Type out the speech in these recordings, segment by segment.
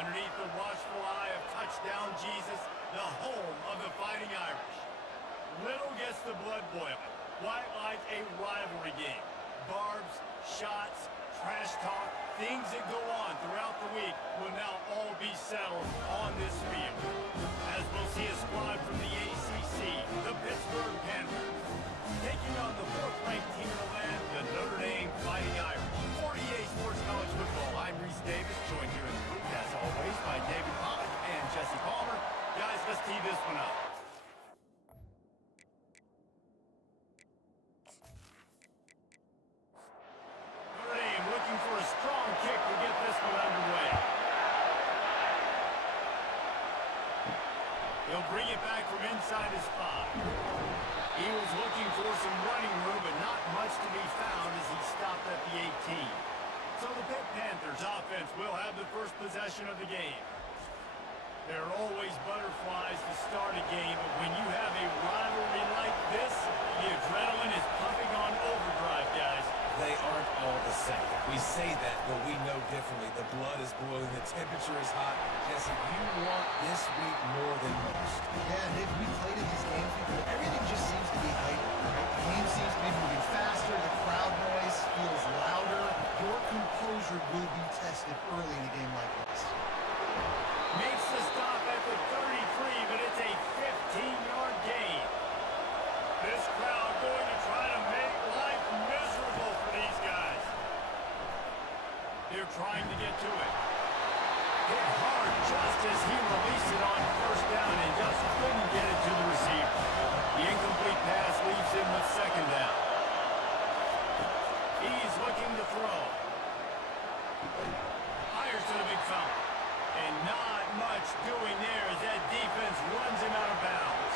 underneath the watchful eye of touchdown Jesus, the home of the Fighting Irish. Little gets the blood boiling, quite like a rivalry game. Barbs, shots, trash talk, things that go on throughout the week will now all be settled on this field. As we'll see a squad from the ACC, the Pittsburgh Panthers, taking on the fourth-ranked team in the land, the Notre Dame Fighting Irish. 48 Sports College Football, I'm Reese Davis, joined here in the booth, as always, by David Pollock and Jesse Palmer. Guys, let's tee this one up. Notre Dame looking for a strong kick to get this one underway. He'll bring it back from inside his 5. Eagles looking for some running room, but not much to be found as he stopped at the 18. So the Pitt Panthers offense will have the first possession of the game. There are always butterflies to start a game, but when you have a rivalry like this, the adrenaline is pumping on overdrive, guys. They aren't all the same. We say that, but we know differently. The blood is boiling, the temperature is hot. Jesse, you want this week more than most. Yeah, Nick, we played in these games before. Everything just seems to be hype. The game seems to be moving faster. The crowd noise feels louder. Your composure will be tested early in a game like this. Makes the stop at the 33, but it's a 15-yard gain. This crowd going to try to make life miserable for these guys. They're trying to get to it. Hit hard just as he released it on first down and just couldn't get it to the receiver. The incomplete pass leaves him with second down. He's looking to throw. Fires to the big foul. And not much doing there as that defense runs him out of bounds.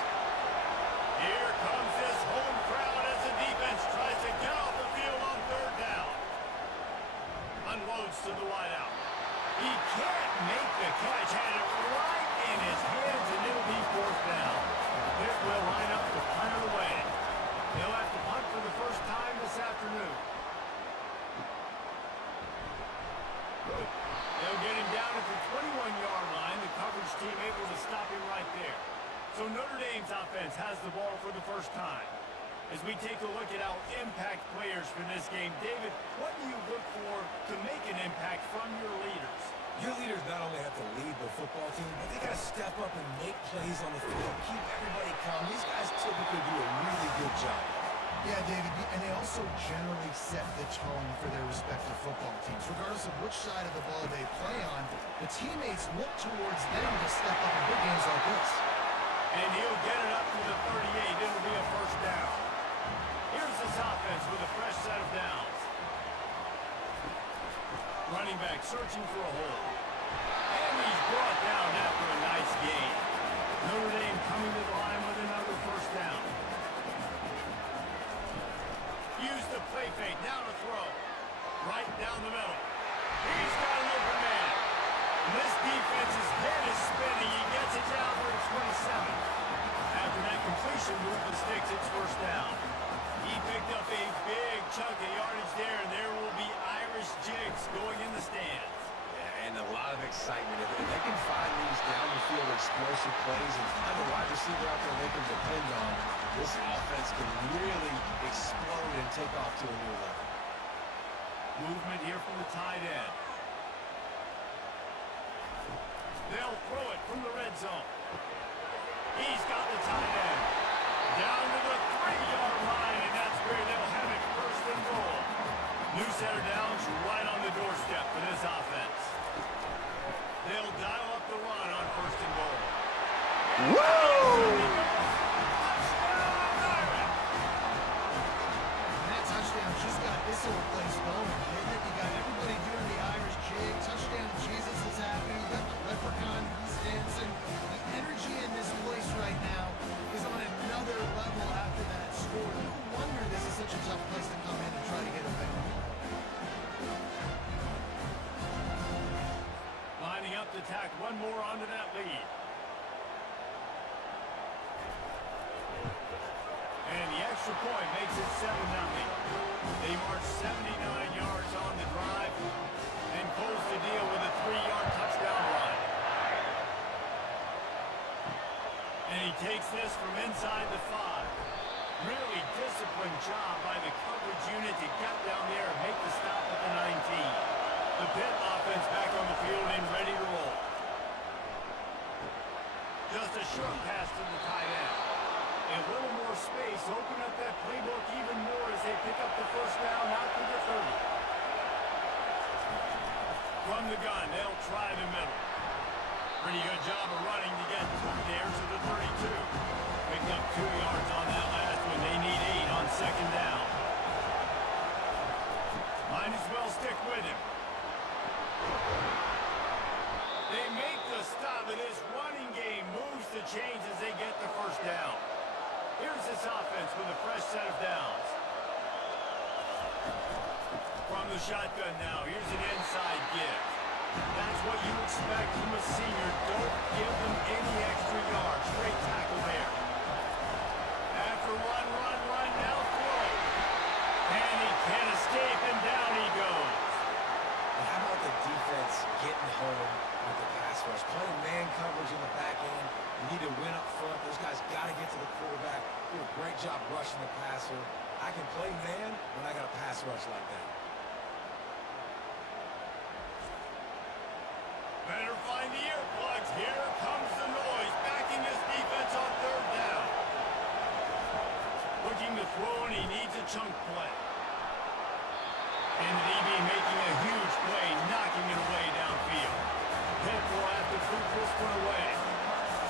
Here comes this home crowd as the defense tries to get off the field on third down. Unloads to the wideout. He can't make the catch. Had it right in his hands, and it'll be fourth down. It will line up to punt it away. They'll have to punt for the first time this afternoon. They'll get him down at the 21-yard line. The coverage team able to stop him right there. So Notre Dame's offense has the ball for the first time. As we take a look at our impact players for this game, David, what do you look for to make an impact from your leaders? Your leaders not only have to lead the football team, but they got to step up and make plays on the field, keep everybody calm. These guys typically do a really good job. Yeah, David, and they also generally set the tone for their respective football teams. Regardless of which side of the ball they play on, the teammates look towards them to step up in big games like this. And he'll get it up to the 38. It'll be a first down. Here's this offense with a fresh set of downs. Running back searching for a hole. And he's brought down after a nice gain. Notre Dame coming to the line with another first down. Use the play fake, down to throw. Right down the middle. He's got an open man. And this defense's head is spinning. He gets it down to the 27. After that completion, move the sticks, it's first down. He picked up a big chunk of yardage there, and there will be Irish jigs going in the stands. Yeah, and a lot of excitement. If they can find these down-the-field explosive plays and find a wide receiver out there they can depend on, this offense can really explode and take off to a new level. Movement here from the tight end. They'll throw it from the red zone. He's got the tight end. Down to the 3-yard line, and that's where they'll have it first and goal. New center downs right on the doorstep for this offense. They'll dial up the run on first and goal. Woo! Just got this whole place going. You got everybody doing the Irish jig. Touchdown Jesus is happening. You got the leprechaun, he's dancing. The energy in this place right now is on another level after that score. No wonder this is such a tough place to come in and try to get a win. Lining up to tack one more onto that lead. And the extra point makes it 7-0. They march 79 yards on the drive and close the deal with a 3-yard touchdown run. And he takes this from inside the 5. Really disciplined job by the coverage unit to get down there and make the stop at the 19. The Pitt offense back on the field and ready to roll. Just a short pass to the tight end. A little more space, open up that playbook even more as they pick up the first down out to the 30. From the gun, they'll try the middle. Pretty good job of running to get through there to the 32. Picked up 2 yards on that last one. They need 8 on second down. Might as well stick with him. They make the stop, and this running game moves the chains as they get the first down. Here's this offense with a fresh set of downs. From the shotgun now, here's an inside give. That's what you expect from a senior. Don't give them any extra yards. Straight tackle there. After run, now throw. And he can't escape, and down he goes. And how about the defense getting home with the pass rush? Playing man coverage in the back end. You need to win up front. Those guys got to get to the quarterback. Do a great job rushing the passer. I can play man when I got a pass rush like that. Better find the earplugs. Here comes the noise. Backing his defense on third down. Looking to throw, and he needs a chunk play. And the DB making a huge play, knocking it away downfield. Pitt will have to put this one away.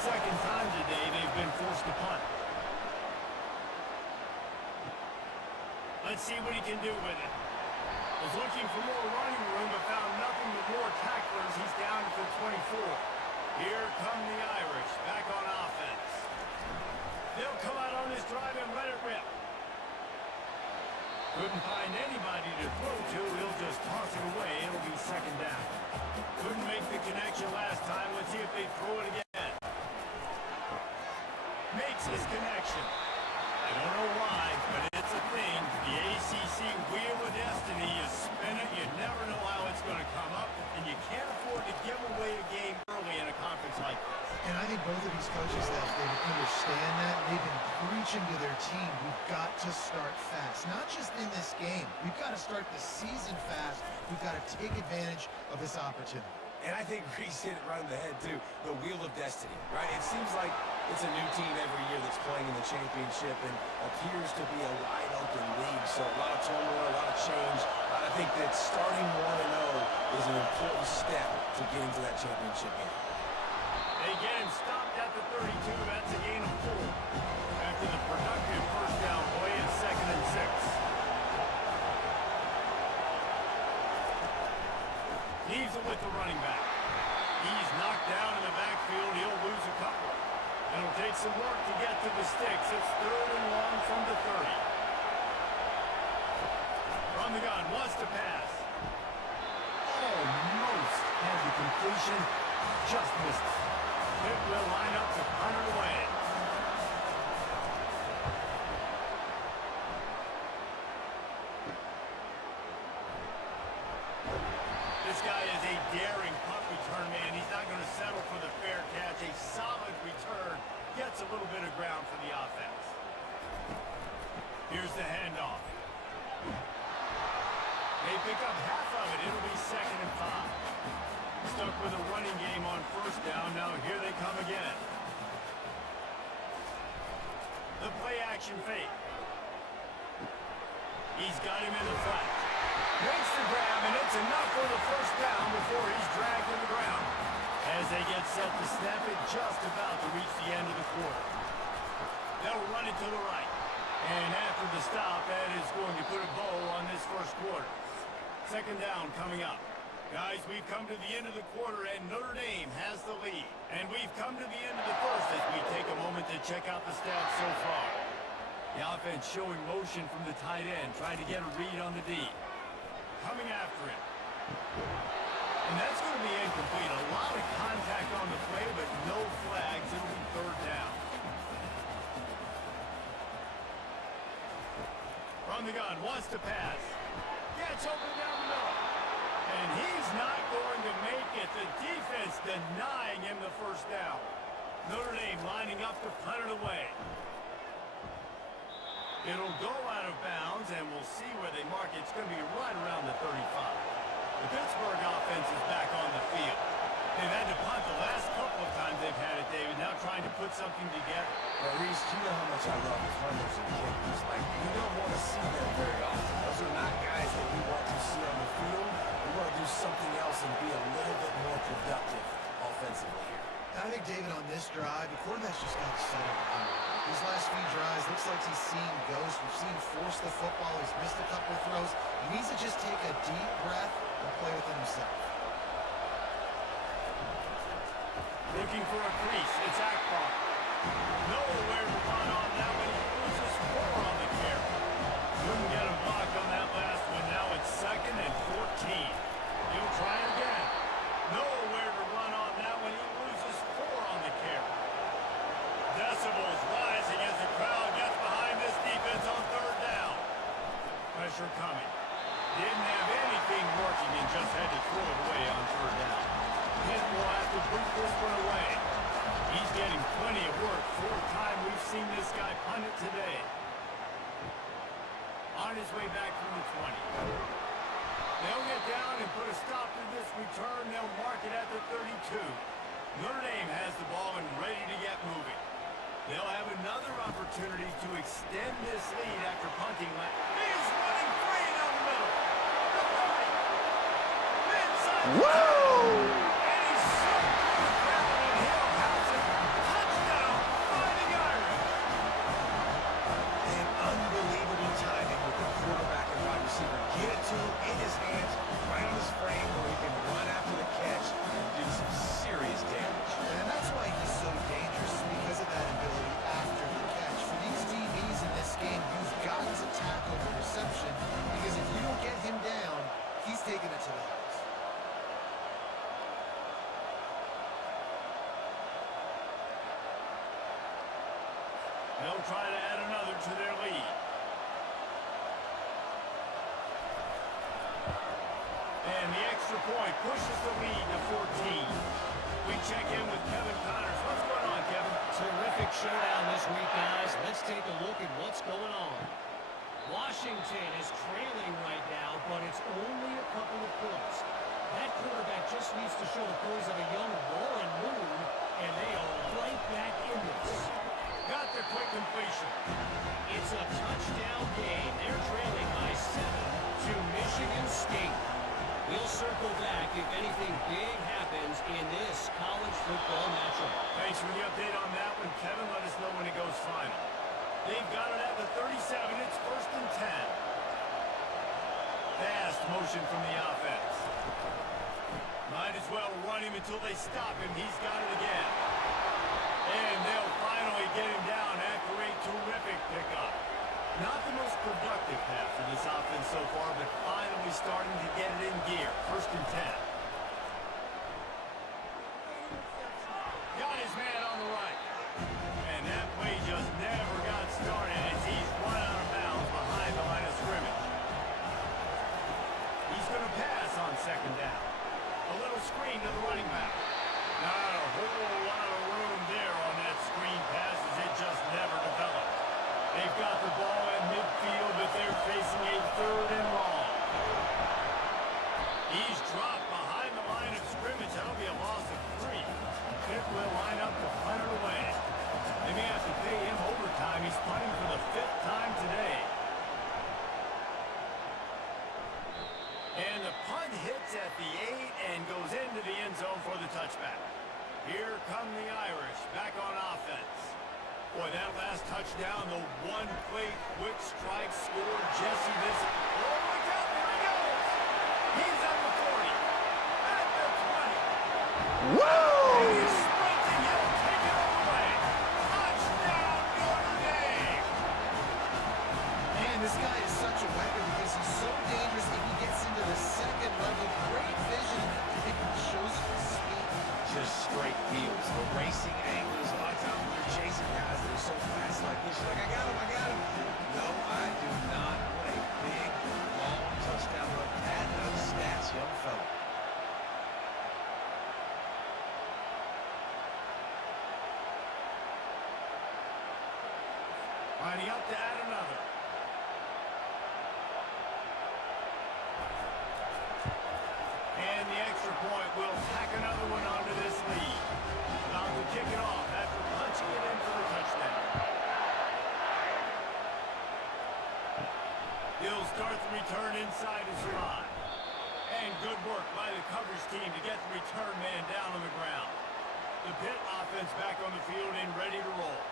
Second time today they've been forced to punt. Let's see what he can do with it. Was looking for more running room, but found nothing but more tacklers. He's down to the 24. Here come the Irish, back on offense. They'll come out on this drive and let it rip. Couldn't find anybody to throw to. He'll just toss it away. It'll be second down. Couldn't make the connection last time. Let's see if they throw it again. Makes his connection. I don't know why, but it's a thing. The ACC Wheel of Destiny. You spin it, you never know how it's going to come up, and you can't afford to give away a game early in a conference like this. And I think both of these coaches, they understand that. They've been preaching to their team, we've got to start fast. Not just in this game. We've got to start the season fast. We've got to take advantage of this opportunity. And I think Reese hit it right on the head, too. The Wheel of Destiny, right? It seems like it's a new team every year that's playing in the championship and appears to be a wide-open league. So a lot of turmoil, a lot of change. I think that starting 1-0 is an important step to getting to that championship game. They get him stopped at the 32. That's a gain of 4. After the productive first down play, it's 2nd and 6. Leaves it with the running back. He's knocked down in the backfield. He'll lose a couple. It'll take some work to get to the sticks. It's 3rd and long from the 30. From the gun, wants to pass. Almost had the completion. Just missed it. It will line up to punt it away. This guy is a daring punt return man. He's not going to settle for the fair catch. A solid return. Gets a little bit of ground for the offense. Here's the handoff. They pick up half of it. It'll be 2nd and 5. Stuck with a running game on first down. Now here they come again. The play action fake. He's got him in the flat. Makes the grab, and it's enough for the first down before he's dragged to the ground. As they get set to snap it, just about to reach the end of the quarter. They'll run it to the right. And after the stop, that is going to put a bow on this first quarter. Second down coming up. Guys, we've come to the end of the quarter, and Notre Dame has the lead. And we've come to the end of the first as we take a moment to check out the stats so far. The offense showing motion from the tight end, trying to get a read on the D. Coming after it. And that's going to be incomplete. A lot of contact on the play, but no flags. It'll be 3rd down. From the gun, wants to pass. Gets open down the middle. And he's not going to make it. The defense denying him the first down. Notre Dame lining up to punt it away. It'll go out of bounds, and we'll see where they mark it. It's going to be right around the 35. The Pittsburgh offense is back on the field. They've had to punt the last couple of times they've had it, David, now trying to put something together. Well, Reese, you know how much I love punters and kickers. Like, you don't want to see them very often. Those are not guys that we want to see on the field. We want to do something else and be a little bit more productive offensively here. I think, David, on this drive, the quarterback's just got to settle down. These last few drives, looks like he's seeing ghosts. We've seen him force the football. He's missed a couple of throws. He needs to just take a deep breath and play within himself. Looking for a crease. It's Akbar. Nowhere to run on that one. He loses 4 on the carry. Couldn't get him blocked on that last one. Now it's 2nd and 14. He'll try it again. Nowhere to run on that one. He loses 4 on the carry. Decibels rising as the crowd gets behind this defense on 3rd down. Pressure coming. Didn't have anything working and just had to throw it away on 3rd down. Pitt will have to boot this one away. He's getting plenty of work. 4th time we've seen this guy punt it today. On his way back from the 20. They'll get down and put a stop to this return. They'll mark it at the 32. Notre Dame has the ball and ready to get moving. They'll have another opportunity to extend this lead after punting. He is running free down the middle. The 30. Midside. Woo! Get it to him in his hands, right on his frame, where he can run after the catch and do some serious damage. And that's why he's so dangerous, because of that ability after the catch. For these DBs in this game, you've got to tackle the reception, because if you don't get him down, he's taking it to the house. They'll try to add another to their lead. And the extra point pushes the lead to 14. We check in with Kevin Connors. What's going on, Kevin? Terrific showdown this week, guys. Let's take a look at what's going on. Washington is trailing right now, but it's only a couple of points. That quarterback just needs to show the pose of a young Warren Moon, and they are right back in this. Got the quick completion. It's a touchdown game. They're trailing by 7 to Michigan State. We'll circle back if anything big happens in this college football matchup. Thanks for the update on that one, Kevin. Let us know when it goes final. They've got it at the 37. It's 1st and 10. Fast motion from the offense. Might as well run him until they stop him. He's got it again. And they'll finally get him down after a terrific pickup. Not the most productive half for this offense so far, but finally starting to get it in gear. 1st and 10. Got his man on the right. And that play just never got started as he's run out of bounds behind the line of scrimmage. He's going to pass on 2nd down. A little screen to the running back. Not a whole lot of room there on that screen pass as it just never developed. They've got the ball at midfield, but they're facing a 3rd and long. He's dropped behind the line of scrimmage. That'll be a loss of 3. Pitt will line up to punt it away. They may have to pay him overtime. He's punting for the 5th time today. And the punt hits at the 8 and goes into the end zone for the touchback. Here come the Irish back on offense. Boy, that last touchdown, the one-play quick strike score. Jesse, this... Oh, look out, there he goes! He's at the 40, at the 20. Woo! He's sprinting, he'll take it all the way. Touchdown, Notre Dame! Man, this guy is such a weapon because he's so dangerous if he gets into the 2nd level. Great vision, and it shows his speed. Just straight deals. The racing angles. A lot of times when you're chasing guys that are so fast like this, you're like, I got him, I got him. No, I do not. What a big, long touchdown run. Pad those stats, young fella. Lining up to add another. And the extra point will tack another one onto this lead. About to kick it off after punching it in for the touchdown. He'll start the return inside his 5. And good work by the coverage team to get the return man down on the ground. The Pitt offense back on the field and ready to roll.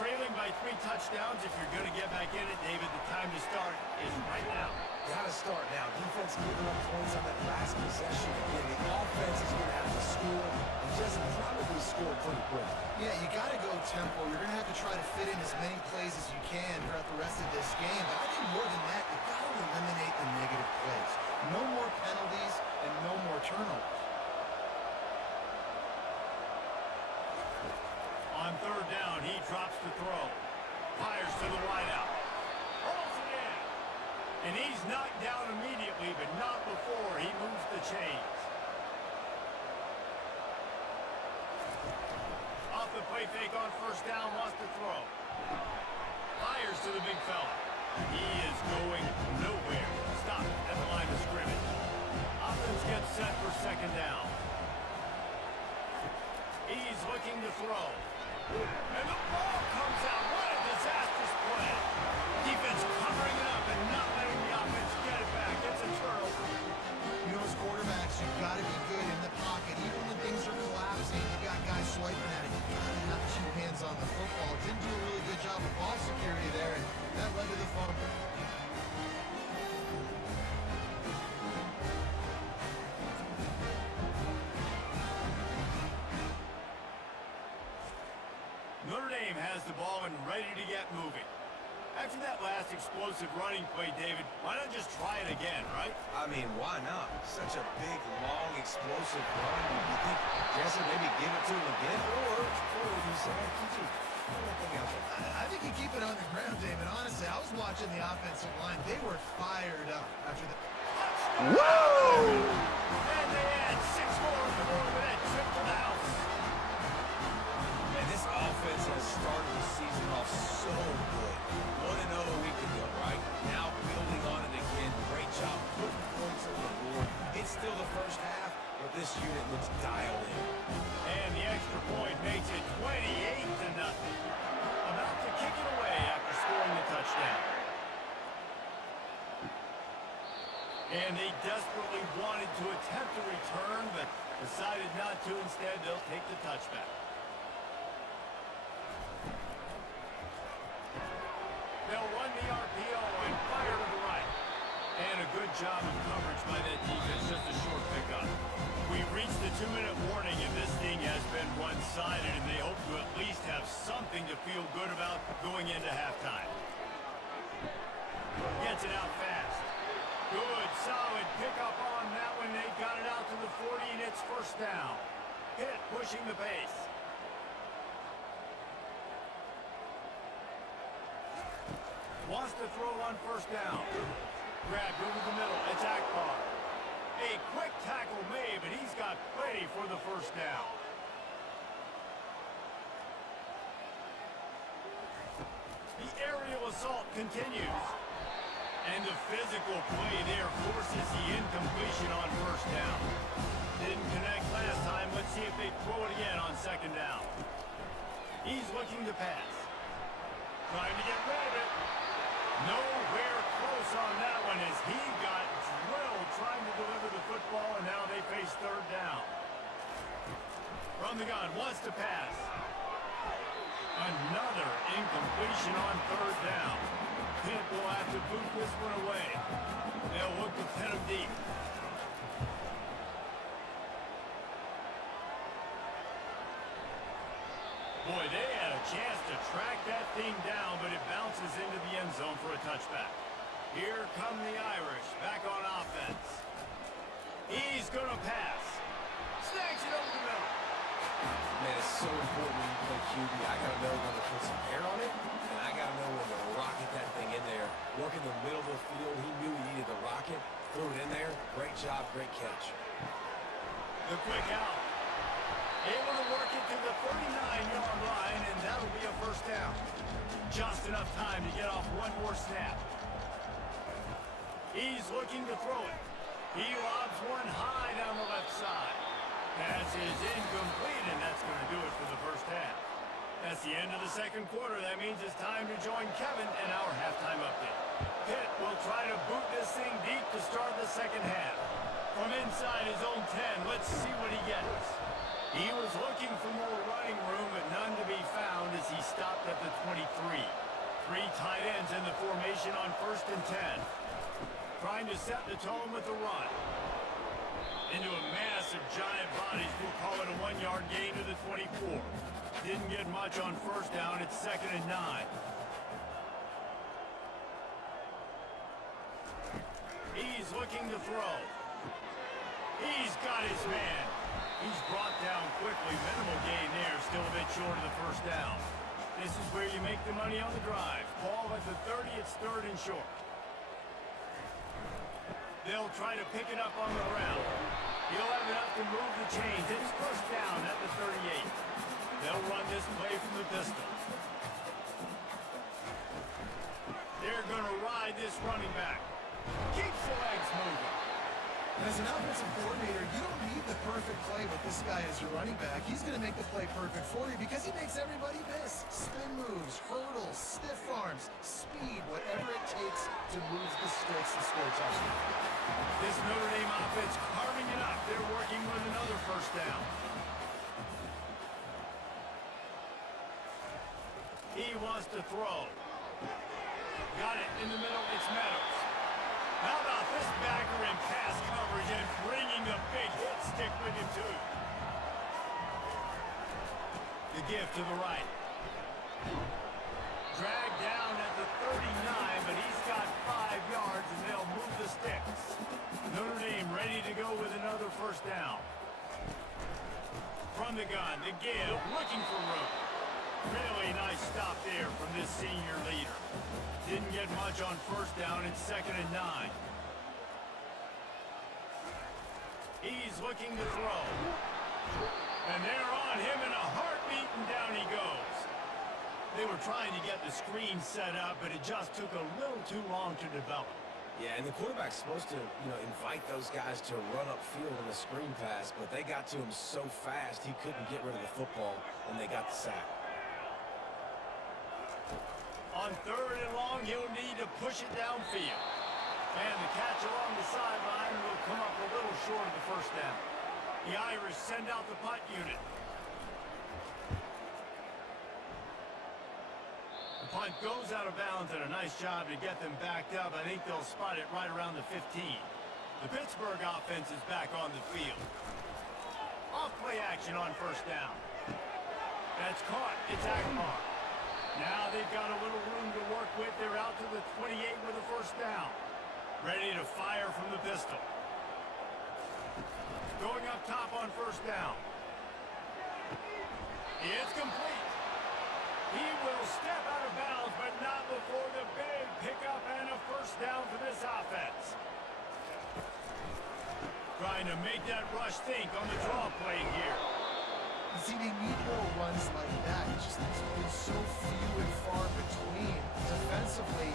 Trailing by 3 touchdowns. If you're going to get back in it, David, the time to start is right now. Got to start now. Defense giving up points on that last possession. Again, the offense is going to have to score and just probably score pretty quick. Yeah, you got to go tempo. You're going to have to try to fit in as many plays as you can throughout the rest of this game. But I think more than that, you got to eliminate the negative plays. No more penalties and no more turnovers. On third down, he drops to throw. Fires to the wideout. Holds it in. And he's knocked down immediately, but not before he moves the chains. Off the play fake on first down, wants to throw. Fires to the big fella. He is going nowhere. Stop at the line of scrimmage. Offense gets set for second down. He's looking to throw. And the ball comes out. What a disastrous play. Defense covering it up and not letting the offense get it back. It's a turnover. You know, as quarterbacks, you've got to be good in the pocket. Even when things are collapsing, you've got guys swiping at it. You've got to have 2 hands on the football. Didn't do a really good job of ball security there, and that led to the fumble. Notre Dame has the ball and ready to get moving. After that last explosive running play, David, why not just try it again, right? I mean, why not? Such a big, long, explosive run. You think Jesse maybe give it to him again? Or you say, I think you keep it on the ground, David. Honestly, I was watching the offensive line. They were fired up after the... Woo! And they add 6 more on the board with that trip to the house. And this offense has started the season off so good. 1-0 a week ago, right? Now building on it again. Great job putting points on the board. It's still the first half, but this unit looks dialed in. And the extra point makes it 28-0. About to kick it away after scoring the touchdown. And they desperately wanted to attempt a return, but decided not to. Instead, they'll take the touchback. They'll run the RPO and fire to the right. And a good job of coverage by that defense, just a short pickup. We've reached the 2-minute warning, and this thing has been one-sided, and they hope to at least have something to feel good about going into halftime. Gets it out fast. Good, solid pickup on that one. They've got it out to the 40, and it's first down. Pitt pushing the pace. Wants to throw on first down. Grabbed over the middle. It's Akbar. A quick tackle made, but he's got plenty for the first down. The aerial assault continues. And the physical play there forces the incompletion on first down. Didn't connect last time. Let's see if they throw it again on second down. He's looking to pass. Trying to get rid of it. Nowhere close on that one as he got drilled trying to deliver the football, and now they face third down. From the gun, wants to pass. Another incompletion on third down. Pitt will have to boot this one away. They'll look to pin him deep. Boy, they had a chance to track that thing down, but it bounces into the end zone for a touchback. Here come the Irish, back on offense. He's going to pass. Snags it over the middle. Man, it's so important when you play QB. I got to know when to put some air on it, and I got to know when to rocket that thing in there. Work in the middle of the field. He knew he needed the rocket. Threw it in there. Great job, great catch. The quick out. Able to work it to the 39-yard line, and that'll be a first down. Just enough time to get off one more snap. He's looking to throw it. He lobs one high down the left side. Pass is incomplete, and that's going to do it for the first half. That's the end of the second quarter. That means it's time to join Kevin in our halftime update. Pitt will try to boot this thing deep to start the second half. From inside his own 10, let's see what he gets. He was looking for more running room, but none to be found as he stopped at the 23. Three tight ends in the formation on 1st and 10. Trying to set the tone with the run. Into a mass of giant bodies, we'll call it a 1-yard gain to the 24. Didn't get much on first down, it's 2nd and 9. He's looking to throw. He's got his man. He's brought down quickly. Minimal gain there, still a bit short of the first down. This is where you make the money on the drive. Ball at the 30, it's 3rd and short. They'll try to pick it up on the ground. He'll have enough to move the chains. It's first down at the 38. They'll run this play from the pistol. They're going to ride this running back. Keeps the legs moving. As an offensive coordinator, you don't need the perfect play with this guy as your running back. He's going to make the play perfect for you because he makes everybody miss. Spin moves, hurdles, stiff arms, speed, whatever it takes to move the sticks and score touchdowns. This Notre Dame offense carving it up. They're working with another first down. He wants to throw. Got it in the middle. It's Meadows. How about this backer in pass coverage and bringing a big hit stick with him, too? The give to the right. Dragged down at the 39, but he's got 5 yards, and they'll move the sticks. Notre Dame ready to go with another first down. From the gun, the give, looking for room. Really nice stop there from this senior leader. Didn't get much on first down. It's 2nd and 9. He's looking to throw. And they're on him in a heartbeat, and down he goes. They were trying to get the screen set up, but it just took a little too long to develop. Yeah, and the quarterback's supposed to, invite those guys to run upfield in a screen pass, but they got to him so fast he couldn't get rid of the football, and they got the sack. On 3rd and long, he'll need to push it downfield. And the catch along the sideline will come up a little short of the first down. The Irish send out the punt unit. The punt goes out of bounds, and a nice job to get them backed up. I think they'll spot it right around the 15. The Pittsburgh offense is back on the field. Off play action on first down. That's caught. It's Akbar. Now they've got a little room to work with. They're out to the 28 with a first down. Ready to fire from the pistol. Going up top on first down. It's complete. He will step out of bounds, but not before the big pickup and a first down for this offense. Trying to make that rush think on the draw play here. You see, they need more runs like that. It's just been so few and far between. Defensively,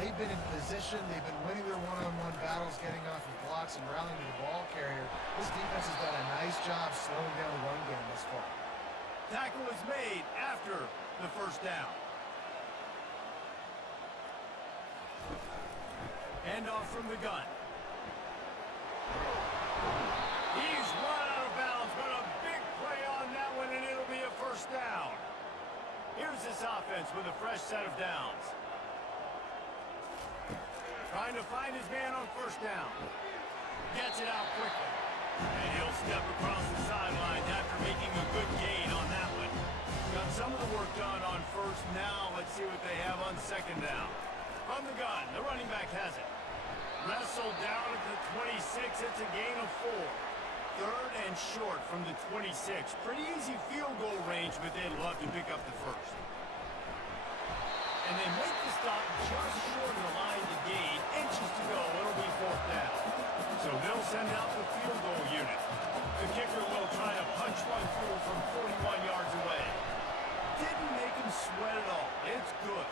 they've been in position. They've been winning their one-on-one battles, getting off of blocks and rallying to the ball carrier. This defense has done a nice job slowing down the run game this far. Tackle is made after the first down. Hand off from the gun. He's run out of bounds, but a big play on that one, and it'll be a first down. Here's this offense with a fresh set of downs. Trying to find his man on first down. Gets it out quickly. And he'll step across the sidelines after making a good gain on that one. Got some of the work done on first. Now let's see what they have on second down. From the gun, the running back has it. Wrestled down at the 26. It's a gain of 4. 3rd and short from the 26. Pretty easy field goal range, but they'd love to pick up the first. And they make the stop just short of the line to gain. Inches to go. It'll be 4th down. So they'll send out the field goal unit. The kicker will try to punch one through from 41 yards away. Didn't make him sweat at all. It's good.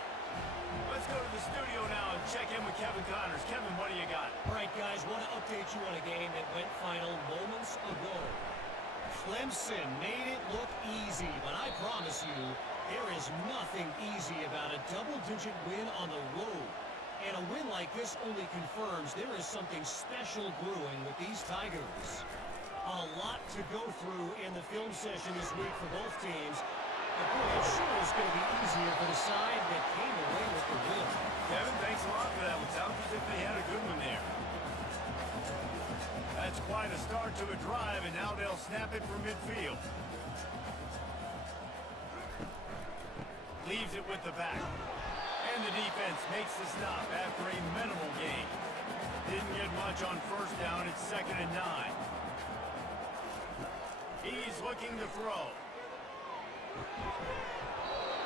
Let's go to the studio now and check in with Kevin Connors. Kevin, what do you got? All right, guys, want to update you on a game that went final moments ago. Clemson made it look easy, but I promise you, there is nothing easy about a double-digit win on the road. And a win like this only confirms there is something special brewing with these Tigers. A lot to go through in the film session this week for both teams. But boy, it sure is going to be easier for the side that came away with the win. Kevin, thanks a lot for that one. Sounds as if they had a good one there. That's quite a start to a drive, and now they'll snap it from midfield. Leaves it with the back. And the defense makes the stop after a minimal gain. Didn't get much on first down. It's 2nd and 9. He's looking to throw.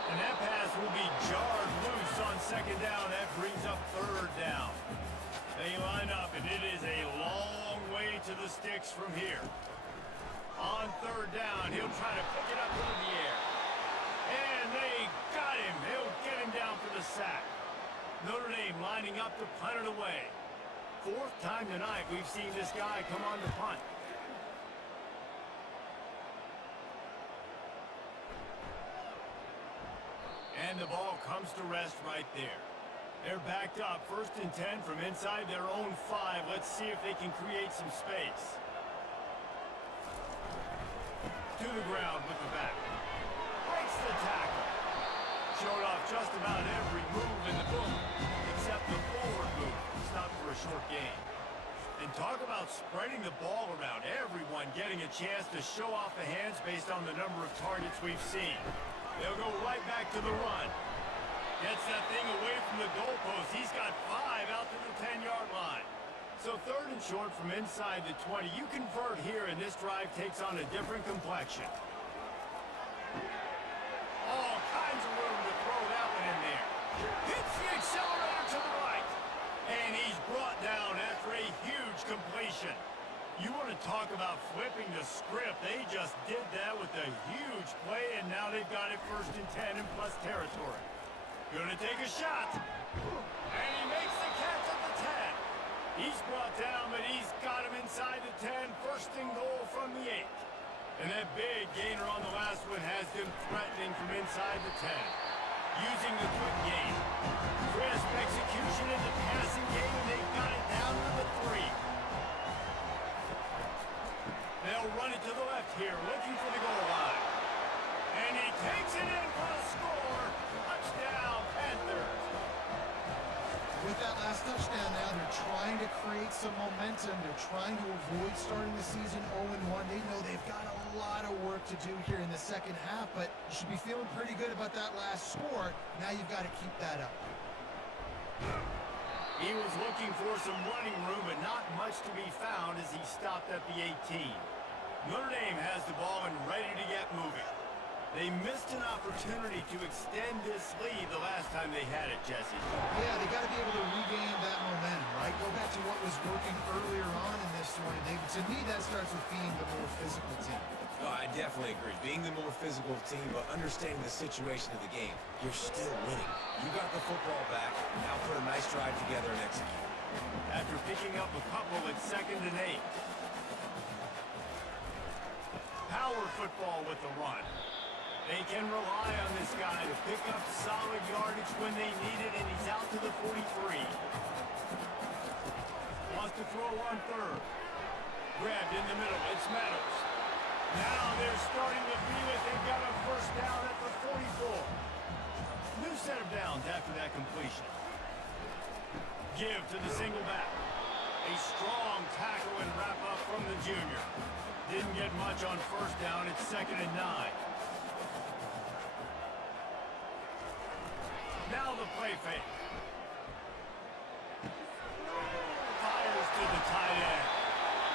And that pass will be jarred loose on 2nd down. That brings up 3rd down. They line up, and it is a long way to the sticks from here. On 3rd down, he'll try to pick it up into the air. And they got him. They'll get him down for the sack. Notre Dame lining up to punt it away. 4th time tonight we've seen this guy come on to punt. And the ball comes to rest right there. They're backed up, 1st and 10 from inside their own 5. Let's see if they can create some space. To the ground with the back. Breaks the tackle. Showed off just about every move in the book, except the forward move. Stopped for a short gain. And talk about spreading the ball around. Everyone getting a chance to show off the hands based on the number of targets we've seen. They'll go right back to the run. Gets that thing away from the goalpost. He's got 5 out to the 10-yard line. So 3rd and short from inside the 20. You convert here, and this drive takes on a different complexion. All kinds of room to throw that one in there. Hits the accelerator to the right. And he's brought down after a huge completion. You want to talk about flipping the script. They just did that with a huge play, and now they've got it 1st and 10 in plus territory. Gonna take a shot. And he makes the catch at the 10. He's brought down, but he's got him inside the 10. 1st and goal from the 8. And that big gainer on the last one has them threatening from inside the 10. Using the quick game. Crisp execution in the passing game, and they've got it down to the 3. They'll run it to the left here, looking for the goal line. And he takes it in for the score. Touchdown, Panthers. With that last touchdown now, they're trying to create some momentum. They're trying to avoid starting the season 0-1. They know they've got a lot of work to do here in the second half, but you should be feeling pretty good about that last score. Now you've got to keep that up. He was looking for some running room, but not much to be found as he stopped at the 18. Notre Dame has the ball and ready to get moving. They missed an opportunity to extend this lead the last time they had it, Jesse. Yeah, they got to be able to regain that momentum, right? Go back to what was working earlier on in this one. To me, that starts with being the more physical team. No, I definitely agree. Being the more physical team, but understanding the situation of the game, you're still winning. You got the football back. Now put a nice drive together and execute. After picking up a couple, it's 2nd and 8. Power football with the run. They can rely on this guy to pick up solid yardage when they need it, and he's out to the 43. Wants to throw on 3rd. Grabbed in the middle. It's Meadows. Now they're starting to feel it. They've got a 1st down at the 44. New set of downs after that completion. Give to the single back. A strong tackle and wrap up from the junior. Didn't get much on 1st down. It's 2nd and 9. Now the play fake. Fires to the tight end.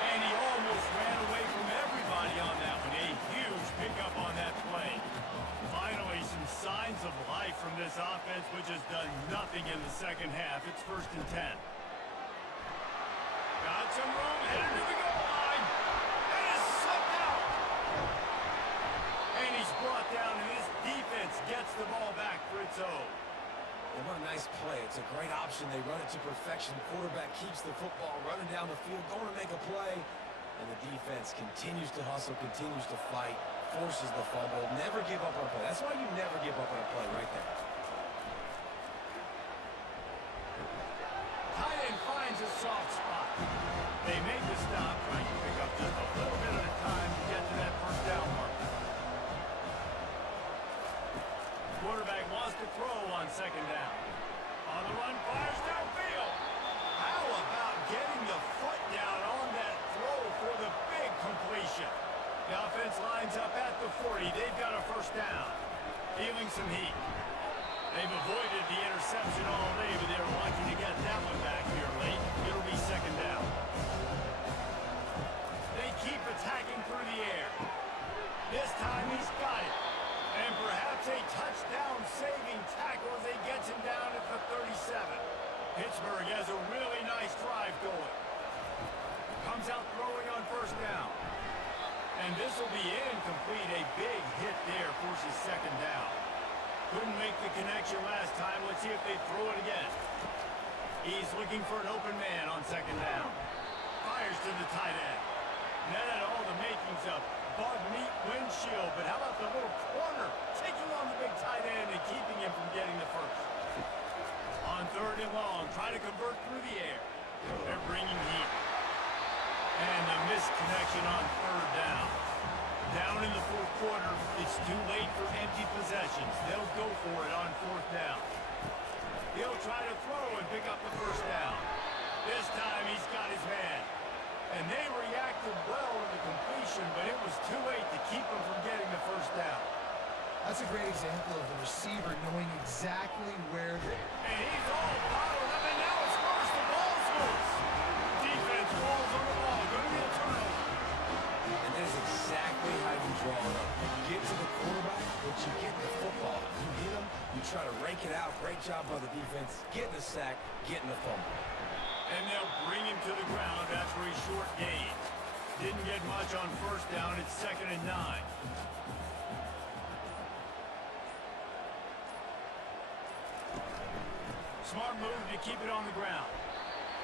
And he almost ran away from everybody on that one. A huge pickup on that play. Finally, some signs of life from this offense, which has done nothing in the second half. It's 1st and 10. Got some room, headed to the goal line. And is slipped And he's brought down, and this defense gets the ball back for its own. And what a nice play. It's a great option. They run it to perfection. Quarterback keeps the football running down the field, going to make a play. And the defense continues to hustle, continues to fight, forces the fumble. Never give up on a play. That's why you never give up on a play right there. Tight end finds a soft spot. They make the stop, trying to pick up just a little bit at a time to get to that first down mark. Quarterback wants to throw on second down. On the run, fires downfield. How about getting the foot down on that throw for the big completion? The offense lines up at the 40. They've got a first down. Feeling some heat. They've avoided the interception all day, but they're lucky to get that one back here late. It'll be second down. They keep attacking through the air. This time he's got it. And perhaps a touchdown-saving tackle as they get him down at the 37. Pittsburgh has a really nice drive going. Comes out throwing on first down. And this will be incomplete. A big hit there forces second down. Couldn't make the connection last time. Let's see if they throw it again. He's looking for an open man on second down. Fires to the tight end. That had all the makings of bug meat windshield, but how about the little corner taking on the big tight end and keeping him from getting the first? On third and long, trying to convert through the air. They're bringing heat. And the missed connection on third down. Down in the fourth quarter, it's too late for empty possessions. They'll go for it on fourth down. He'll try to throw and pick up the first down. This time he's got his man. And they reacted well to the completion, but it was too late to keep him from getting the first down. That's a great example of the receiver knowing exactly where they're... And he's all bottled up, and now it's worse. The ball's loose. Defense falls on the ball. Going to be a turnover. And that is exactly how you draw it up. You get to the quarterback, but you get the football. You hit him, you try to rake it out. Great job by the defense. Getting the sack, getting the fumble. And they'll bring him to the ground after a short gain. Didn't get much on first down. It's 2nd and 9. Smart move to keep it on the ground.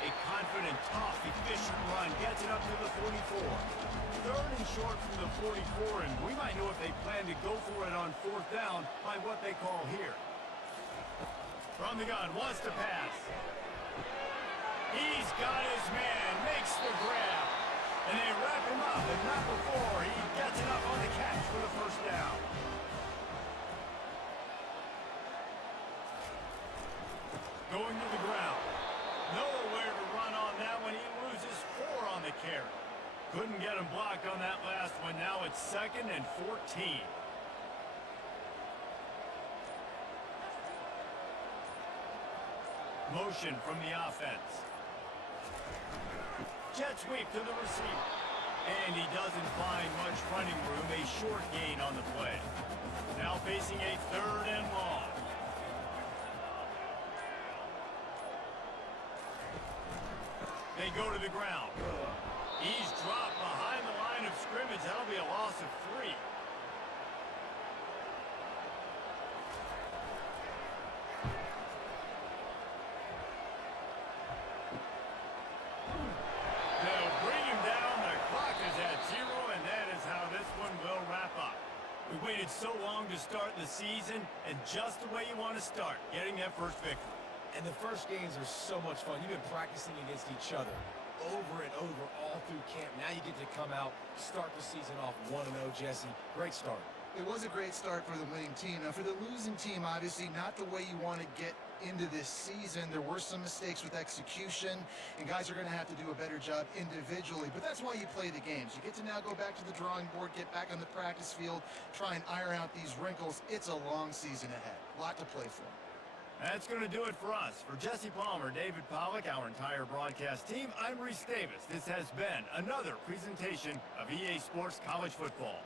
A confident, tough, efficient run gets it up to the 44. Third and short from the 44, and we might know if they plan to go for it on fourth down by what they call here. From the gun, wants to pass. He's got his man, makes the grab. And they wrap him up, and not before he gets enough on the catch for the first down. Going to the ground. Nowhere to run on that one. He loses 4 on the carry. Couldn't get him blocked on that last one. Now it's 2nd and 14. Motion from the offense. Jet sweep to the receiver. And he doesn't find much running room. A short gain on the play. Now facing a 3rd and long. They go to the ground. He's dropped behind the line of scrimmage. That'll be a loss of 3. They'll bring him down. The clock is at 0, and that is how this one will wrap up. We waited so long to start the season, and just the way you want to start, getting that first victory. And the first games are so much fun. You've been practicing against each other over and over all through camp. Now you get to come out, start the season off 1-0, Jesse. Great start. It was a great start for the winning team. Now, for the losing team, obviously not the way you want to get into this season. There were some mistakes with execution, and guys are going to have to do a better job individually. But that's why you play the games. You get to now go back to the drawing board, get back on the practice field, try and iron out these wrinkles. It's a long season ahead. A lot to play for. That's going to do it for us. For Jesse Palmer, David Pollack, our entire broadcast team, I'm Reese Davis. This has been another presentation of EA Sports College Football.